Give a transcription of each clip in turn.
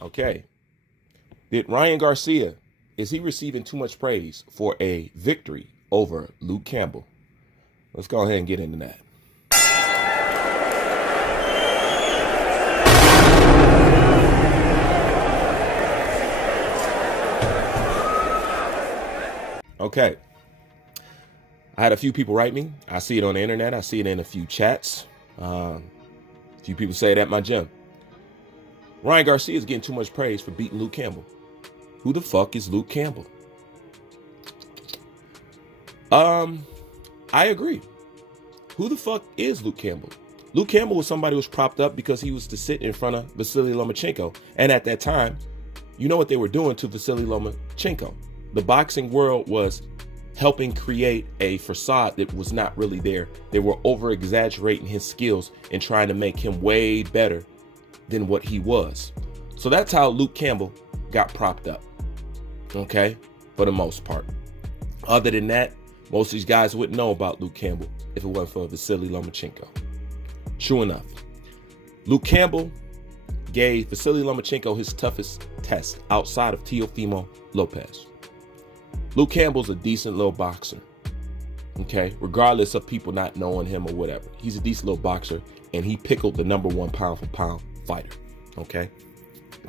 Okay. Did Ryan Garcia, is he receiving too much praise for a victory over Luke Campbell? Let's go ahead and get into that. Okay. I had a few people write me. I see it on the internet. I see it in a few chats. A few people say it at my gym. Ryan Garcia is getting too much praise for beating Luke Campbell. Who the fuck is Luke Campbell? I agree. Who the fuck is Luke Campbell? Luke Campbell was somebody who was propped up because he was to sit in front of Vasily Lomachenko. And at that time, you know what they were doing to Vasily Lomachenko. The boxing world was helping create a facade that was not really there. They were over-exaggerating his skills and trying to make him way better than what he was. So that's how Luke Campbell got propped up, okay, for the most part. Other than that, most of these guys wouldn't know about Luke Campbell if it wasn't for Vasily Lomachenko. True enough, Luke Campbell gave Vasily Lomachenko his toughest test outside of Teofimo Lopez. Luke Campbell's a decent little boxer, okay, regardless of people not knowing him or whatever. He's a decent little boxer, and he pickled the #1 pound for pound fighter, okay,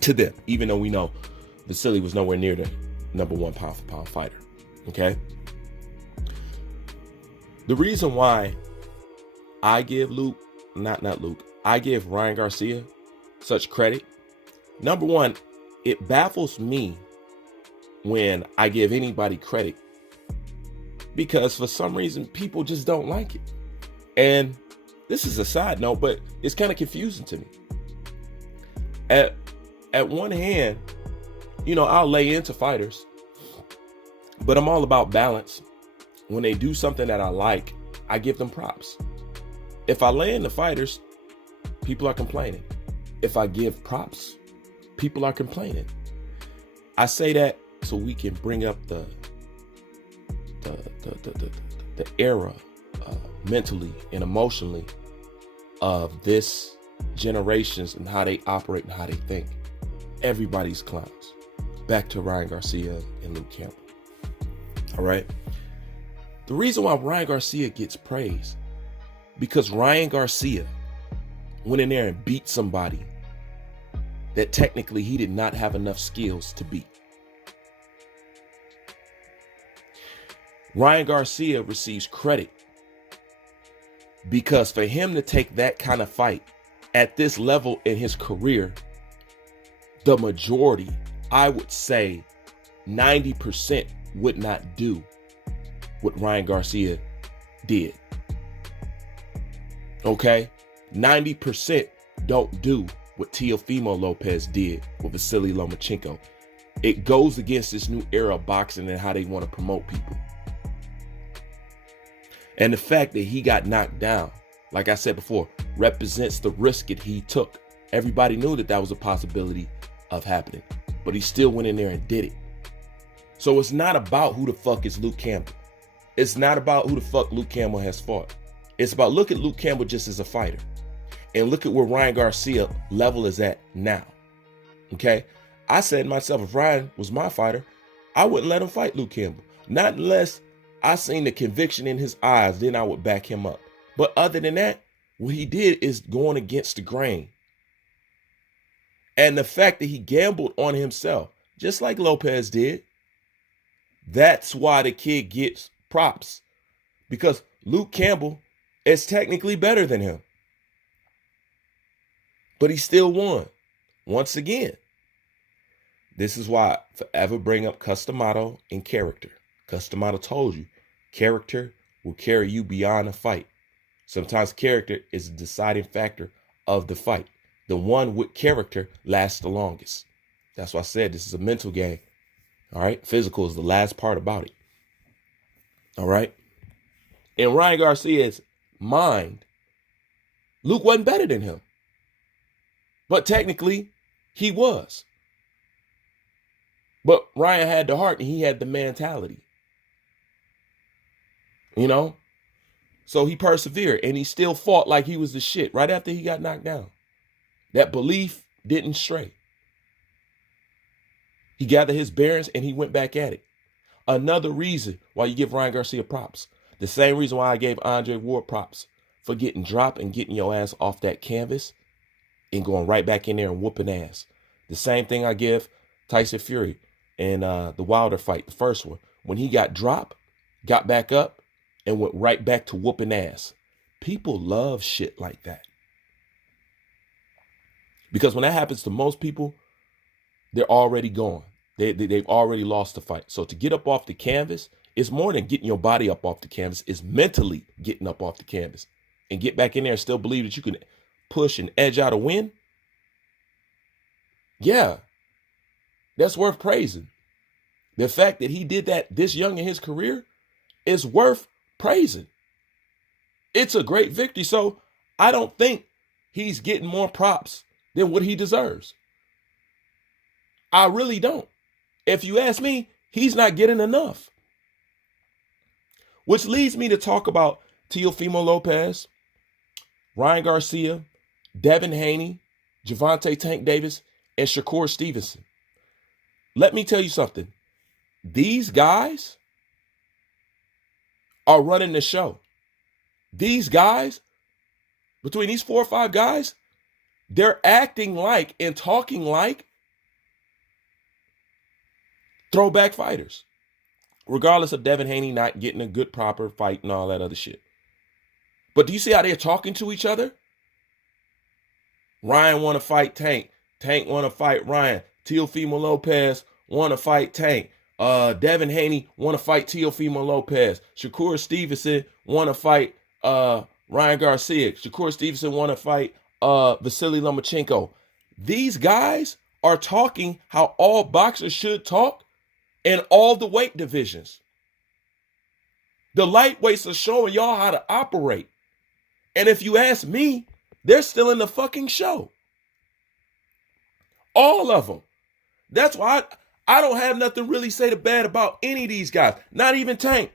to them, even though we know Vasily was nowhere near the #1 pound for pound fighter, okay. The reason why I give I give Ryan Garcia such credit, number one, it baffles me when I give anybody credit, because for some reason people just don't like it. And this is a side note, but it's kind of confusing to me. At one hand, you know, I'll lay into fighters, but I'm all about balance. When they do something that I like, I give them props. If I lay into fighters, people are complaining. If I give props, people are complaining. I say that so we can bring up the era mentally and emotionally of this generations and how they operate and how they think. Everybody's clowns. Back to Ryan Garcia and Luke Campbell. All right. The reason why Ryan Garcia gets praise, because Ryan Garcia went in there and beat somebody that technically he did not have enough skills to beat. Ryan Garcia receives credit because for him to take that kind of fight at this level in his career, the majority, I would say 90%, would not do what Ryan Garcia did. Okay? 90% don't do what Teofimo Lopez did with Vasily Lomachenko. It goes against this new era of boxing and how they want to promote people. And the fact that he got knocked down, like I said before, represents the risk that he took. Everybody knew that that was a possibility of happening, but he still went in there and did it. So it's not about who the fuck is Luke Campbell. It's not about who the fuck Luke Campbell has fought. It's about, look at Luke Campbell just as a fighter. And look at where Ryan Garcia level is at now. Okay? I said myself, if Ryan was my fighter, I wouldn't let him fight Luke Campbell. Not unless I seen the conviction in his eyes, then I would back him up. But other than that, what he did is going against the grain. And the fact that he gambled on himself, just like Lopez did, that's why the kid gets props. Because Luke Campbell is technically better than him. But he still won. Once again, this is why I forever bring up Customato and character. Customato told you, character will carry you beyond a fight. Sometimes character is the deciding factor of the fight. The one with character lasts the longest. That's why I said this is a mental game. All right. Physical is the last part about it. All right. In Ryan Garcia's mind, Luke wasn't better than him. But technically, he was. But Ryan had the heart and he had the mentality. You know? So he persevered and he still fought like he was the shit right after he got knocked down. That belief didn't stray. He gathered his bearings and he went back at it. Another reason why you give Ryan Garcia props. The same reason why I gave Andre Ward props for getting dropped and getting your ass off that canvas and going right back in there and whooping ass. The same thing I give Tyson Fury in the Wilder fight, the first one. When he got dropped, got back up, and went right back to whooping ass. People love shit like that. Because when that happens to most people, they're already gone. They've already lost the fight. So to get up off the canvas, it's more than getting your body up off the canvas. It's mentally getting up off the canvas and get back in there and still believe that you can push and edge out a win. Yeah, that's worth praising. The fact that he did that this young in his career is worth praising. It's a great victory. So I don't think he's getting more props than what he deserves. I really don't. If you ask me, he's not getting enough. Which leads me to talk about Teofimo Lopez, Ryan Garcia, Devin Haney, Gervonta Tank Davis, and Shakur Stevenson. Let me tell you something. These guys are running the show. These guys, between these 4 or 5 guys, they're acting like and talking like throwback fighters. Regardless of Devin Haney not getting a good, proper fight and all that other shit. But do you see how they're talking to each other? Ryan want to fight Tank. Tank want to fight Ryan. Teofimo Lopez want to fight Tank. Devin Haney want to fight Teofimo Lopez. Shakur Stevenson want to fight Ryan Garcia. Shakur Stevenson want to fight Vasily Lomachenko. These guys are talking how all boxers should talk in all the weight divisions. The lightweights are showing y'all how to operate. And if you ask me, they're still in the fucking show. All of them. That's why I don't have nothing really say to bad about any of these guys. Not even Tank.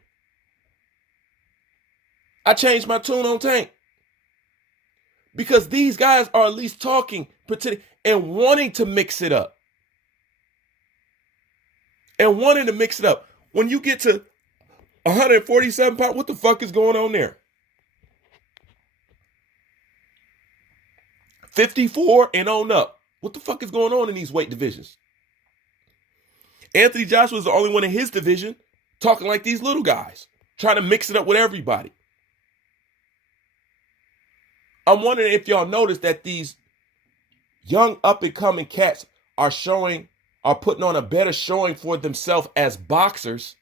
I changed my tune on Tank. Because these guys are at least talking and wanting to mix it up. And wanting to mix it up. When you get to 147 pounds, what the fuck is going on there? 54 and on up. What the fuck is going on in these weight divisions? Anthony Joshua is the only one in his division talking like these little guys, trying to mix it up with everybody. I'm wondering if y'all noticed that these young up-and-coming cats are putting on a better showing for themselves as boxers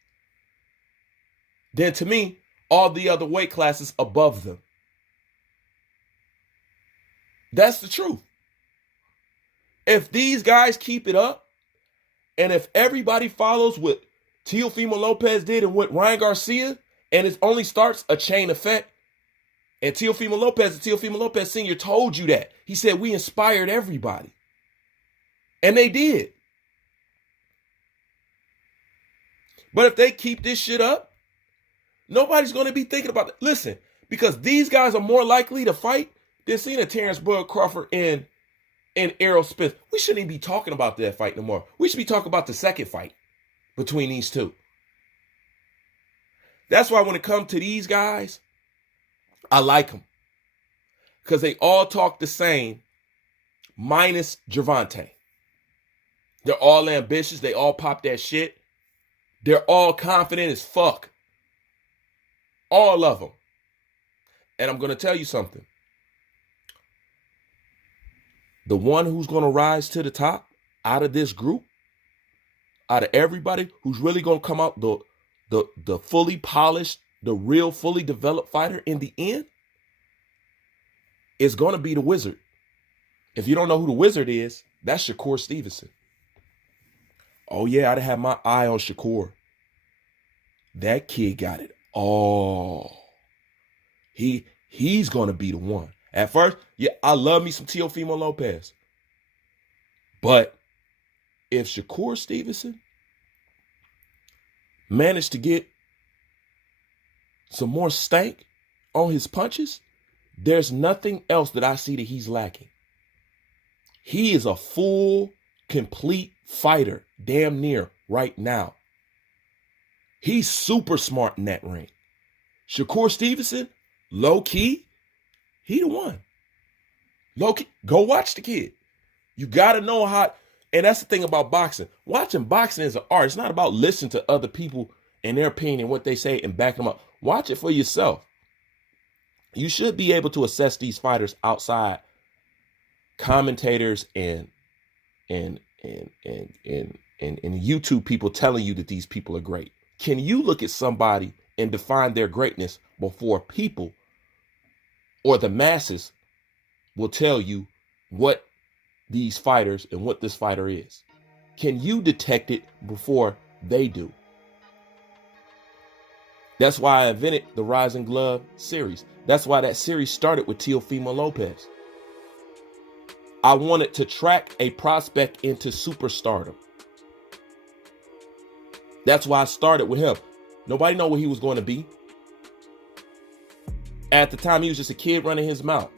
than, to me, all the other weight classes above them. That's the truth. If these guys keep it up, and if everybody follows what Teofimo Lopez did and what Ryan Garcia, and it only starts a chain effect, and Teofimo Lopez Sr. told you that. He said, we inspired everybody. And they did. But if they keep this shit up, nobody's going to be thinking about it. Listen, because these guys are more likely to fight than seeing a Terrence Bud Crawford and Errol Spence. We shouldn't even be talking about that fight no more. We should be talking about the second fight between these two. That's why when it comes to these guys, I like them. Because they all talk the same, minus Gervonta. They're all ambitious. They all pop that shit. They're all confident as fuck. All of them. And I'm going to tell you something. The one who's going to rise to the top out of this group, out of everybody, who's really going to come out the fully polished, the real fully developed fighter in the end, is going to be the Wizard. If you don't know who the Wizard is, that's Shakur Stevenson. Oh yeah, I'd have my eye on Shakur. That kid got it all. He's going to be the one. At first, yeah, I love me some Teofimo Lopez. But if Shakur Stevenson managed to get some more stank on his punches, there's nothing else that I see that he's lacking. He is a full complete fighter, damn near right now. He's super smart in that ring. Shakur Stevenson, low key, he the one. Low key, go watch the kid. You got to know how, and that's the thing about boxing. Watching boxing is an art. It's not about listening to other people and their opinion, what they say, and back them up. Watch it for yourself. You should be able to assess these fighters outside commentators and YouTube people telling you that these people are great. Can you look at somebody and define their greatness before people or the masses will tell you what these fighters and what this fighter is? Can you detect it before they do? That's why I invented the Rising Glove series. That's why that series started with Teofimo Lopez. I wanted to track a prospect into superstardom. That's why I started with him. Nobody knew what he was going to be. At the time, he was just a kid running his mouth.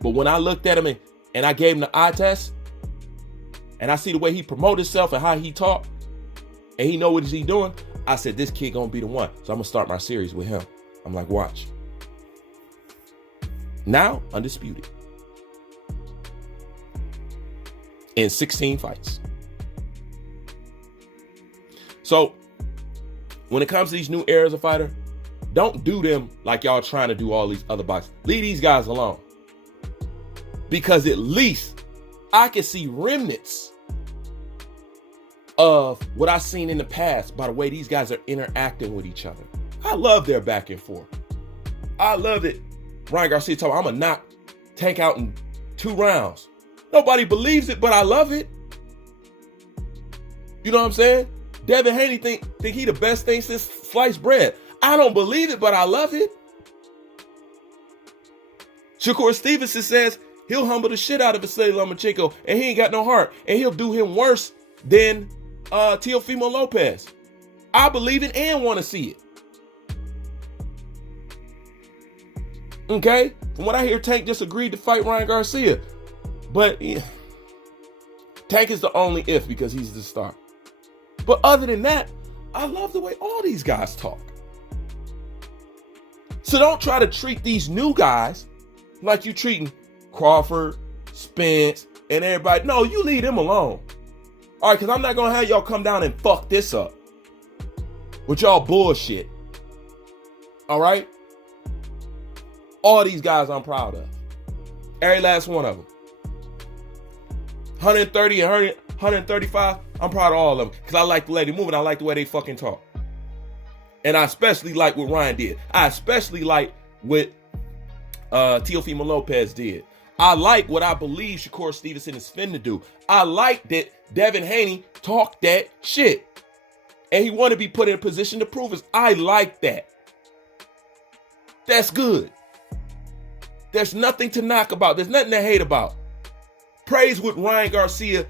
But when I looked at him and I gave him the eye test, and I see the way he promoted himself and how he talked, and he know what is he doing, I said, this kid gonna be the one. So I'm gonna start my series with him. I'm like, watch. Now, undisputed. In 16 fights. So, when it comes to these new eras of fighter, don't do them like y'all trying to do all these other boxers. Leave these guys alone. Because at least I can see remnants of what I've seen in the past by the way these guys are interacting with each other. I love their back and forth. I love it. Ryan Garcia told me, I'm going to knock Tank out in 2 rounds. Nobody believes it, but I love it. You know what I'm saying? Devin Haney think he the best thing since sliced bread. I don't believe it, but I love it. Shakur Stevenson says he'll humble the shit out of Vasily Lomachenko, and he ain't got no heart, and he'll do him worse than Teofimo Lopez. I believe it and want to see it. Okay? From what I hear, Tank just agreed to fight Ryan Garcia. But yeah, Tank is the only if because he's the star. But other than that, I love the way all these guys talk. So don't try to treat these new guys like you treating Crawford, Spence, and everybody. No, you leave them alone. All right, because I'm not going to have y'all come down and fuck this up with y'all bullshit. All right? All these guys I'm proud of. Every last one of them. 130 and 135, I'm proud of all of them. Because I like the way they move and I like the way they fucking talk. And I especially like what Ryan did. I especially like what Teofimo Lopez did. I like what I believe Shakur Stevenson is finna do. I like that Devin Haney talked that shit. And he want to be put in a position to prove it. I like that. That's good. There's nothing to knock about. There's nothing to hate about. Praise what Ryan Garcia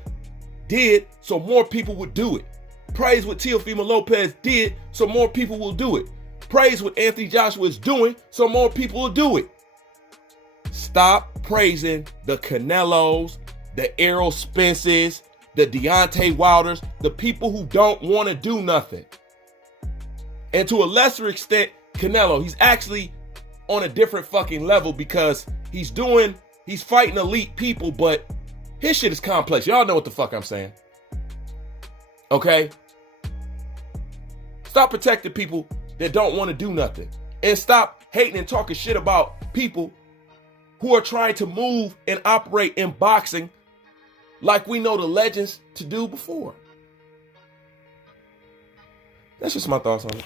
did so more people would do it. Praise what Teofimo Lopez did so more people will do it. Praise what Anthony Joshua is doing so more people will do it. Stop praising the Canelos, the Errol Spences, the Deontay Wilders, the people who don't want to do nothing. And to a lesser extent, Canelo, he's actually on a different fucking level because he's fighting elite people, but his shit is complex. Y'all know what the fuck I'm saying. Okay? Stop protecting people that don't want to do nothing. And stop hating and talking shit about people who are trying to move and operate in boxing like we know the legends to do before. That's just my thoughts on it.